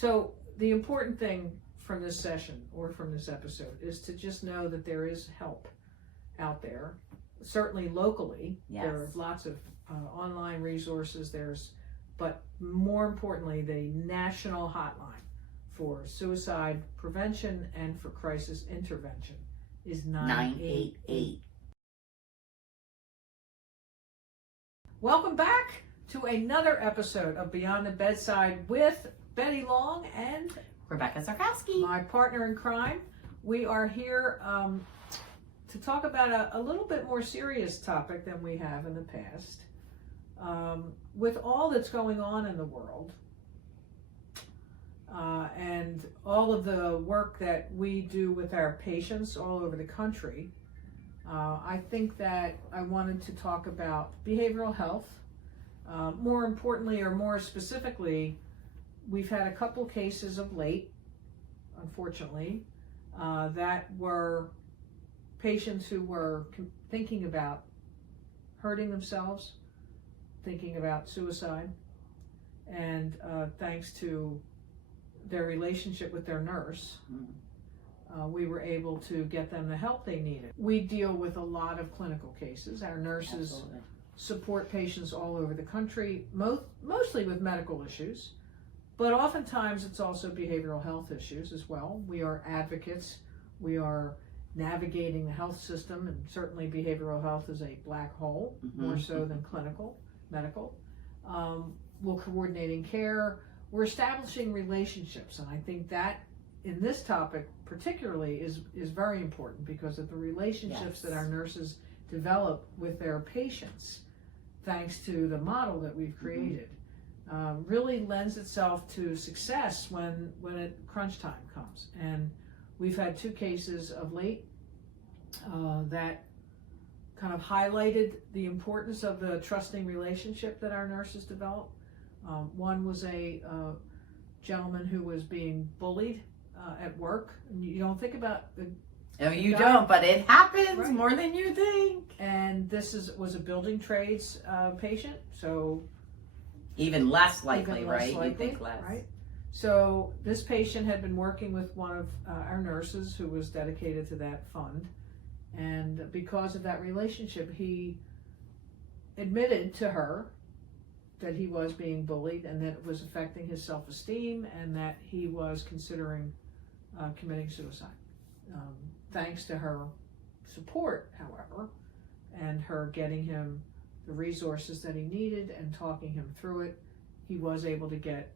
So the important thing from this session or from this episode is to just know that there is help out there, certainly locally. Yes. There are lots of online resources. But more importantly, the national hotline for suicide prevention and for crisis intervention is 988. Welcome back to another episode of Beyond the Bedside with Betty Long and Rebecca Czarkowski, my partner in crime. We are here to talk about a little bit more serious topic than we have in the past. With all that's going on in the world and all of the work that we do with our patients all over the country, I think that I wanted to talk about behavioral health. More importantly, or more specifically, we've had a couple cases of late, unfortunately, that were patients who were thinking about hurting themselves, thinking about suicide, and thanks to their relationship with their nurse, we were able to get them the help they needed. We deal with a lot of clinical cases. Our nurses Absolutely. support patients all over the country, mostly with medical issues, but oftentimes it's also behavioral health issues as well. We are advocates. We are navigating the health system, and certainly behavioral health is a black hole, more so than medical. We're coordinating care. We're establishing relationships, and I think that in this topic particularly is very important because of the relationships that our nurses develop with their patients, thanks to the model that we've created, really lends itself to success when crunch time comes. And we've had two cases of late that kind of highlighted the importance of the trusting relationship that our nurses develop. One was a gentleman who was being bullied at work. And you don't think about No, you don't, but it happens more than you think. And this was a building trades patient, so even less likely, even less right? likely, You think less. right? So this patient had been working with one of our nurses who was dedicated to that fund, and because of that relationship, he admitted to her that he was being bullied and that it was affecting his self-esteem and that he was considering committing suicide. Thanks to her support, however, and her getting him the resources that he needed and talking him through it, he was able to get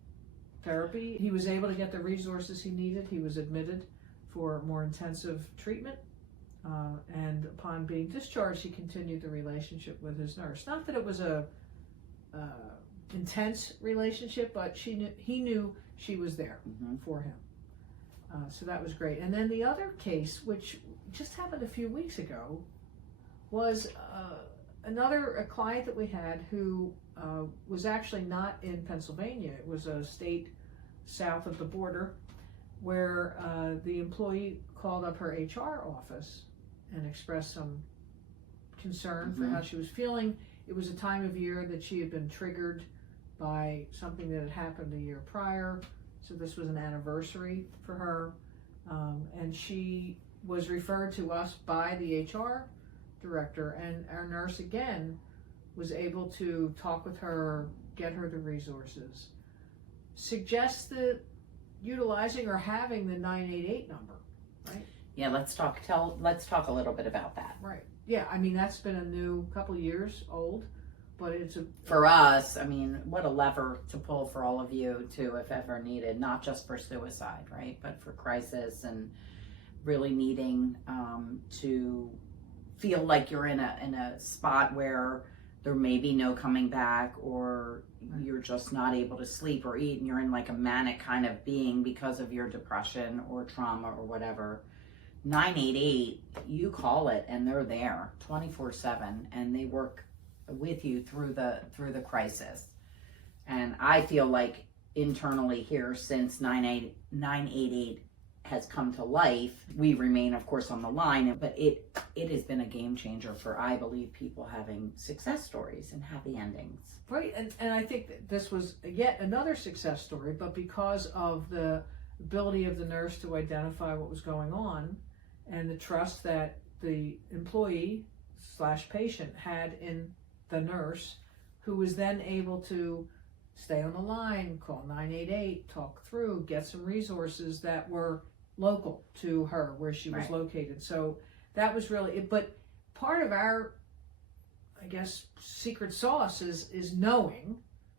therapy. He was able to get the resources he needed. He was admitted for more intensive treatment. And upon being discharged, he continued the relationship with his nurse. Not that it was a intense relationship, but he knew she was there for him. So that was great. And then the other case, which just happened a few weeks ago, was a client that we had who was actually not in Pennsylvania. It was a state south of the border where the employee called up her HR office and expressed some concern for how she was feeling. It was a time of year that she had been triggered by something that had happened a year prior. So this was an anniversary for her. And she was referred to us by the HR director, and our nurse again was able to talk with her, get her the resources, suggest the utilizing or having the 988 number, right? Yeah, let's talk a little bit about that. Right. Yeah, I mean, that's been a new couple years old, but it's for us, I mean, what a lever to pull for all of you too, if ever needed, not just for suicide, right? But for crisis and really needing to feel like you're in a spot where there may be no coming back, or you're just not able to sleep or eat, and you're in like a manic kind of being because of your depression or trauma or whatever. 988, you call it and they're there 24/7, and they work with you through the crisis. And I feel like internally here, since 988 has come to life, we remain, of course, on the line, but it has been a game changer for, I believe, people having success stories and happy endings. Right, and I think that this was yet another success story, but because of the ability of the nurse to identify what was going on and the trust that the employee / patient had in the nurse, who was then able to stay on the line, call 988, talk through, get some resources that were local to her where she was located. So that was really it. But part of our, I guess, secret sauce is knowing,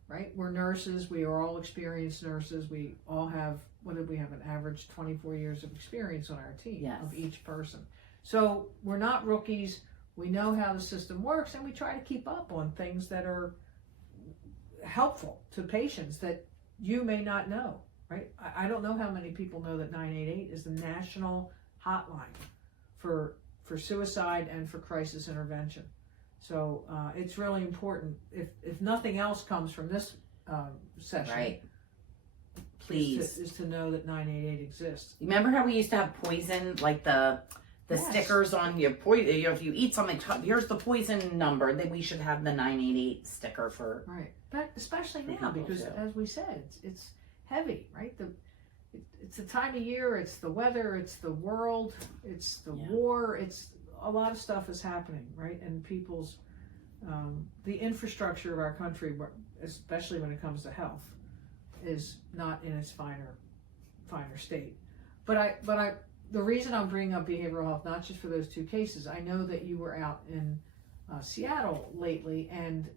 right? We're nurses. We are all experienced nurses. We all have, what did we have, an average 24 years of experience on our team of each person. So we're not rookies. We know how the system works, and we try to keep up on things that are helpful to patients that you may not know, right? I don't know how many people know that 988 is the national hotline for suicide and for crisis intervention. So it's really important. If nothing else comes from this session, please, is to know that 988 exists. Remember how we used to have poison, like the stickers on your poison? You know, if you eat something, here's the poison number. Then we should have the 988 sticker for but especially now, because as we said, it's heavy, right? It's the time of year, it's the weather, it's the world, it's the war, it's a lot of stuff is happening, right? And people's the infrastructure of our country, especially when it comes to health, is not in its finer state. But the reason I'm bringing up behavioral health, not just for those two cases, I know that you were out in Seattle lately, and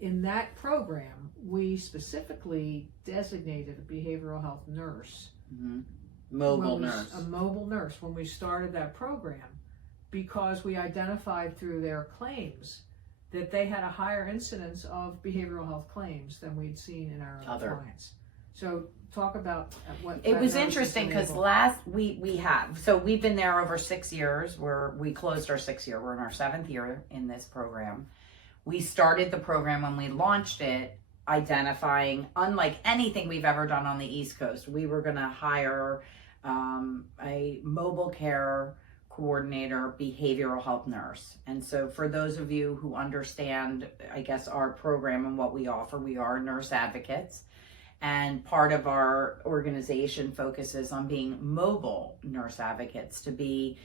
in that program, we specifically designated a behavioral health nurse. Mobile nurse. A mobile nurse when we started that program, because we identified through their claims that they had a higher incidence of behavioral health claims than we'd seen in our other clients. So talk about what it was interesting, because we've been there over 6 years. We closed our 6th year. We're in our 7th year in this program. We started the program when we launched it, identifying, unlike anything we've ever done on the East Coast, we were going to hire a mobile care coordinator, behavioral health nurse. And so for those of you who understand, I guess, our program and what we offer, we are nurse advocates. And part of our organization focuses on being mobile nurse advocates, to be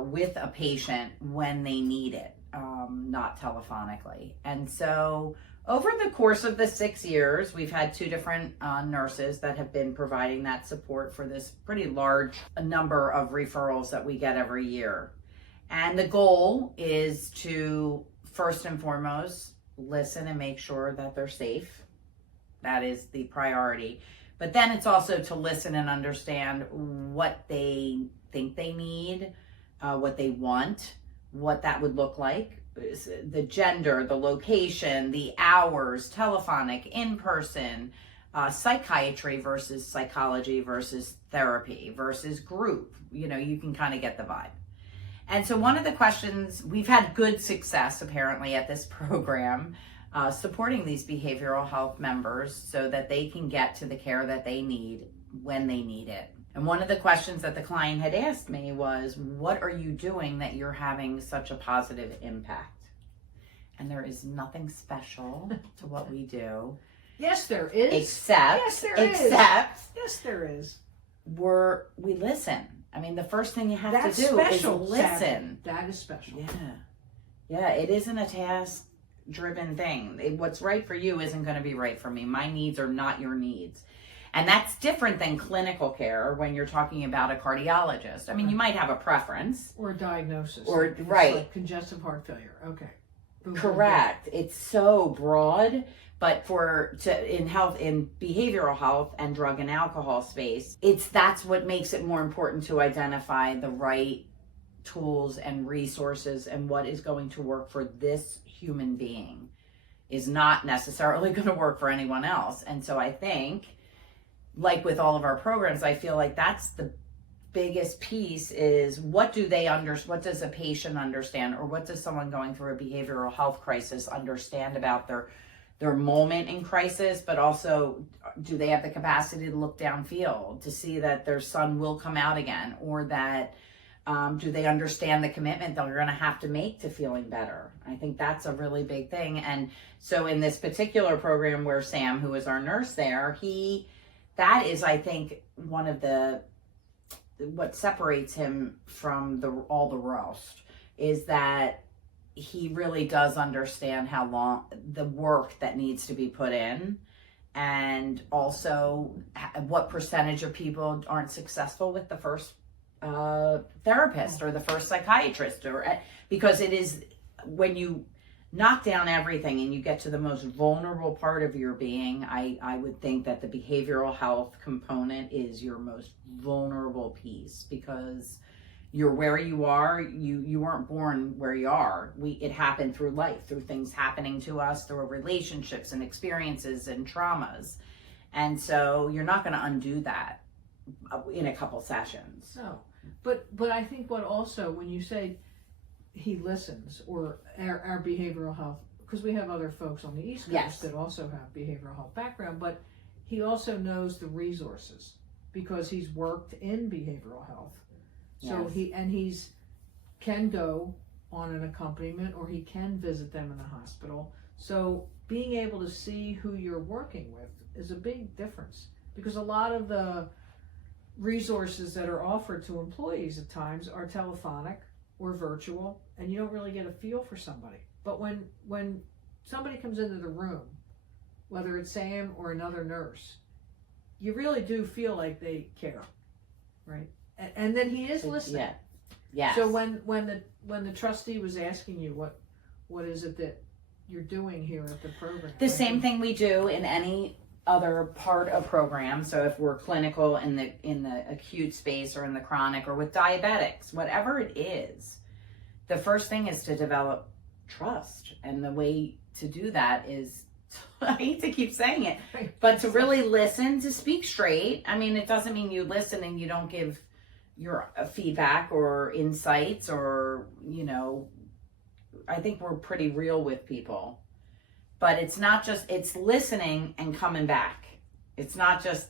with a patient when they need it, not telephonically. And so over the course of the 6 years, we've had 2 different nurses that have been providing that support for this pretty large number of referrals that we get every year. And the goal is to, first and foremost, listen and make sure that they're safe. That is the priority. But then it's also to listen and understand what they think they need, what they want, what that would look like, the gender, the location, the hours, telephonic, in-person, psychiatry versus psychology versus therapy versus group. You know, you can kind of get the vibe. And so one of the questions, we've had good success apparently at this program, supporting these behavioral health members so that they can get to the care that they need when they need it. And one of the questions that the client had asked me was, what are you doing that you're having such a positive impact? And there is nothing special to what we do. Yes, there is. Except there is. We listen. I mean, the first thing you have to do is listen. That is special. Yeah, it isn't a task-driven thing. What's right for you isn't going to be right for me. My needs are not your needs. And that's different than clinical care when you're talking about a cardiologist. I mean, you might have a preference. Or a diagnosis. Like congestive heart failure. Okay. Correct. It's so broad. But in behavioral health and drug and alcohol space, that's what makes it more important to identify the right tools and resources, and what is going to work for this human being is not necessarily going to work for anyone else. And so I think, like with all of our programs, I feel like that's the biggest piece, is what does a patient understand, or what does someone going through a behavioral health crisis understand about their moment in crisis, but also do they have the capacity to look downfield to see that their son will come out again, or that do they understand the commitment that they're going to have to make to feeling better? I think that's a really big thing. And so in this particular program where Sam, who is our nurse there, that is, I think, one of what separates him from all the rest is that he really does understand how long the work that needs to be put in, and also what percentage of people aren't successful with the first therapist or the first psychiatrist, because it is when you knock down everything and you get to the most vulnerable part of your being, I would think that the behavioral health component is your most vulnerable piece, because you're where you are. You weren't born where you are. It happened through life, through things happening to us, through relationships and experiences and traumas. And so you're not going to undo that in a couple sessions. No, but I think what also, when you say he listens, or our behavioral health, because we have other folks on the East Coast Yes. that also have behavioral health background, but he also knows the resources because he's worked in behavioral health. So Yes. he's can go on an accompaniment, or he can visit them in the hospital. So being able to see who you're working with is a big difference, because a lot of the resources that are offered to employees at times are telephonic or virtual, and you don't really get a feel for somebody. But when somebody comes into the room, whether it's Sam or another nurse, you really do feel like they care, right? And then he is listening. Yeah. Yes. So when the trustee was asking you what is it that you're doing here at the program, The same thing we do in any other part of program. So if we're clinical in the acute space, or in the chronic, or with diabetics, whatever it is, the first thing is to develop trust. And the way to do that is, I hate to keep saying it, but to really listen, to speak straight. I mean, it doesn't mean you listen and you don't give your feedback or insights, or, I think we're pretty real with people. But it's not just, it's listening and coming back. It's not just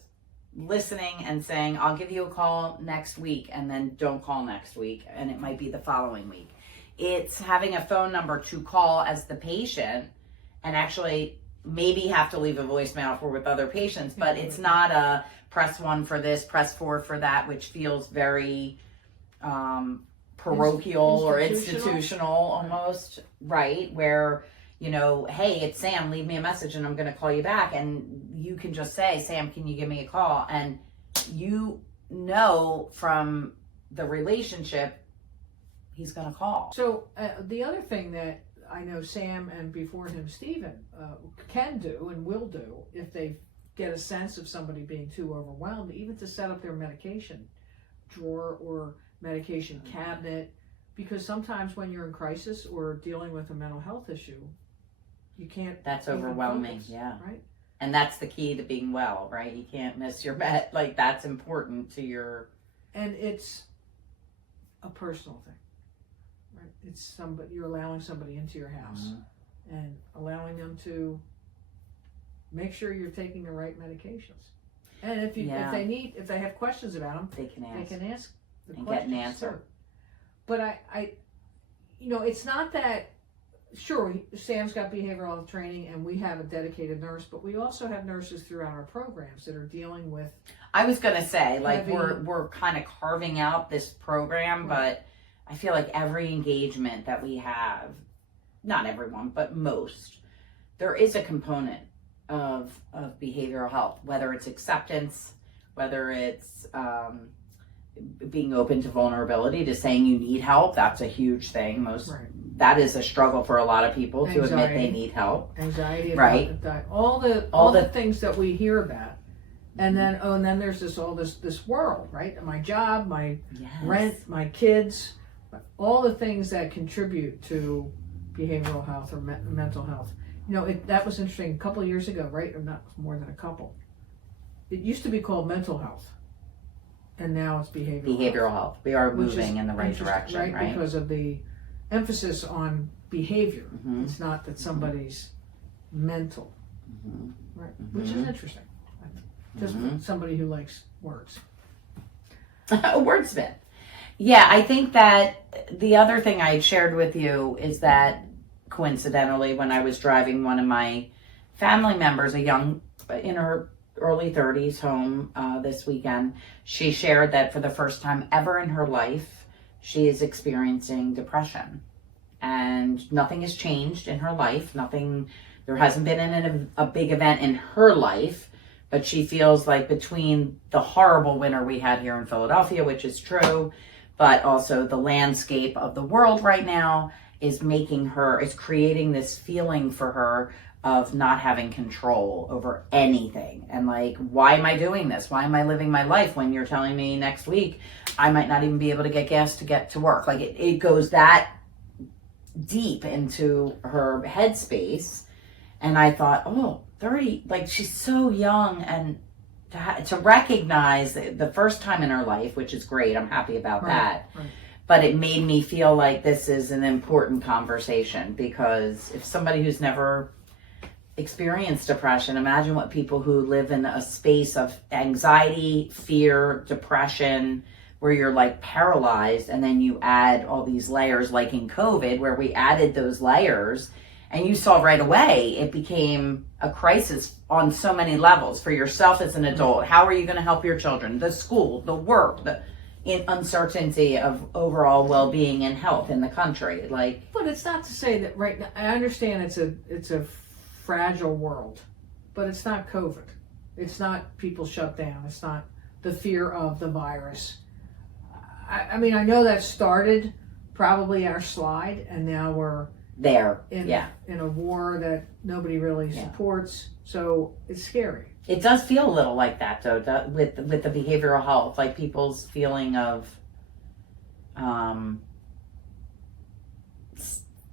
listening and saying, I'll give you a call next week, and then don't call next week, and it might be the following week. It's having a phone number to call as the patient, and actually maybe have to leave a voicemail for with other patients, but it's not a press 1 for this, press 4 for that, which feels very parochial or institutional almost, right? Where, hey, it's Sam, leave me a message and I'm going to call you back. And you can just say, Sam, can you give me a call? And from the relationship, he's going to call. So the other thing that I know Sam, and before him Stephen, can do and will do, if they get a sense of somebody being too overwhelmed, even to set up their medication drawer or medication cabinet, because sometimes when you're in crisis or dealing with a mental health issue, you can't. That's even overwhelming. focus, Yeah. Right. And that's the key to being well, right? You can't miss your bet. Like, that's important to your. And it's a personal thing, right? It's somebody, you're allowing somebody into your house and allowing them to make sure you're taking the right medications. And if they have questions about them, they can ask the and questions get an answer. too. But I it's not that. Sure, Sam's got behavioral health training, and we have a dedicated nurse, but we also have nurses throughout our programs that are dealing with. I was gonna say, like, heavy, we're kind of carving out this program, but I feel like every engagement that we have, not everyone, but most, there is a component of behavioral health, whether it's acceptance, whether it's being open to vulnerability, to saying you need help. That's a huge thing. That is a struggle for a lot of people to admit they need help. Anxiety, right? All the things that we hear about, and then there's this world, right? My job, my rent, my kids, all the things that contribute to behavioral health or mental health. That was interesting. A couple of years ago, right? Or not more than a couple. It used to be called mental health, and now it's behavioral health. We are moving in the right direction, right? Because of the emphasis on behavior. It's not that somebody's mental. Right, which is interesting. Just for somebody who likes words. A wordsmith. Yeah, I think that the other thing I shared with you is that coincidentally, when I was driving one of my family members, a young, in her early 30s, home this weekend, she shared that for the first time ever in her life, she is experiencing depression. And nothing has changed in her life. There hasn't been a big event in her life, but she feels like between the horrible winter we had here in Philadelphia, which is true, but also the landscape of the world right now is creating this feeling for her of not having control over anything. And like, why am I doing this? Why am I living my life when you're telling me next week I might not even be able to get gas to get to work? Like it goes that deep into her headspace. And I thought, 30, like she's so young, and to recognize the first time in her life, which is great. I'm happy about that. Right. But it made me feel like this is an important conversation, because if somebody who's never experienced depression, imagine what people who live in a space of anxiety, fear, depression, where you're like paralyzed, and then you add all these layers, like in COVID, where we added those layers. And you saw right away, it became a crisis on so many levels for yourself as an adult. How are you going to help your children? The school, the work, the uncertainty of overall well-being and health in the country. But it's not to say that right now, I understand it's a fragile world, but it's not COVID. It's not people shut down. It's not the fear of the virus. I mean, I know that started probably our slide, and now we're there in a war that nobody really supports, so it's scary. It does feel a little like that though, with the behavioral health, like people's feeling of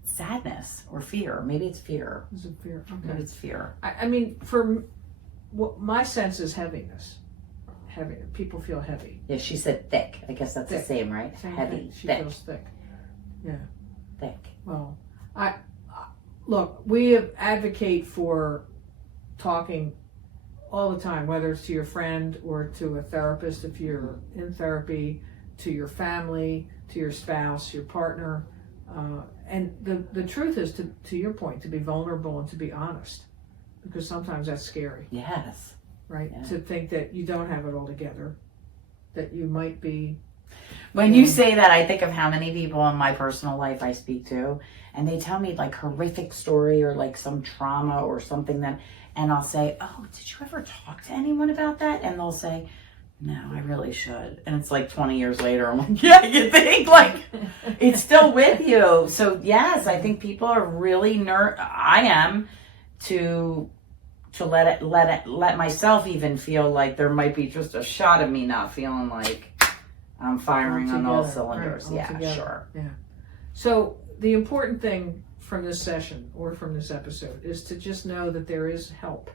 sadness or fear. Maybe it's fear. Is it fear? Okay. Maybe it's fear. I mean, my sense is heaviness. People feel heavy. Yeah, she said thick. I guess that's thick. The same, right? Same heavy. Thing. She thick. feels thick. Yeah. Thick. Well, look, we advocate for talking all the time, whether it's to your friend or to a therapist if you're in therapy, to your family, to your spouse, your partner. And the truth is, to your point, to be vulnerable and to be honest, because sometimes that's scary. Yes. Right? Yeah. To think that you don't have it all together, that you might be. When you say that, I think of how many people in my personal life I speak to, and they tell me like horrific story or like some trauma or something and I'll say, "Oh, did you ever talk to anyone about that?" And they'll say, "No, I really should." And it's like 20 years later, I'm like, "Yeah, you think like it's still with you." So yes, I think people are really I am to let myself even feel like there might be just a shot of me not feeling like I'm firing on all cylinders. Right, yeah, sure. Yeah. So the important thing from this session or from this episode is to just know that there is help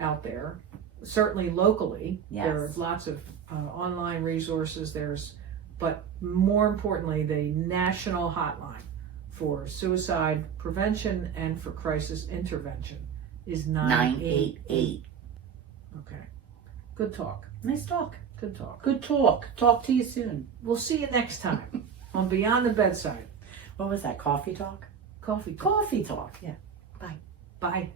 out there. Certainly locally, there are lots of online resources. But more importantly, the national hotline for suicide prevention and for crisis intervention is 988. Okay. Good talk. Nice talk. Good talk. Good talk. Talk to you soon. We'll see you next time on Beyond the Bedside. What was that? Coffee talk? Coffee talk. Coffee talk. Yeah. Bye. Bye.